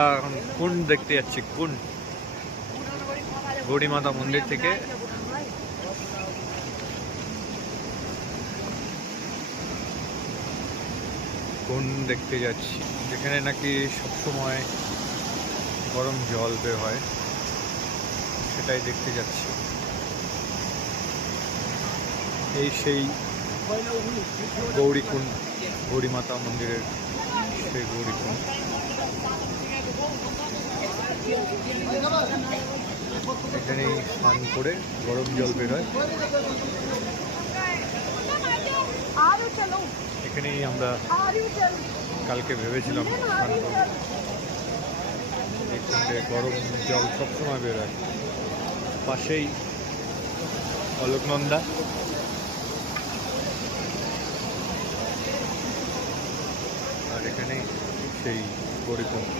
এখন কুন্ড দেখতে যাচ্ছি। কুন্ড গৌরী মাতা মন্দির থেকে কুন্ড দেখতে যাচ্ছি, যেখানে নাকি সবসময় গরম জল বের হয়, সেটাই দেখতে যাচ্ছি। এই সেই গৌরী কুন্ড, গৌরী মাতা মন্দিরের সেই গৌরী কুন্ড। এখানেই স্নান করে গরম জল বের হয়। এখানেই আমরা কালকে ভেবেছিলাম স্নান করব। এই কুণ্ডে গরম জল সবসময় বের হয়। পাশেই অলোকনন্দা, আর এখানেই সেই গৌরী কুণ্ড।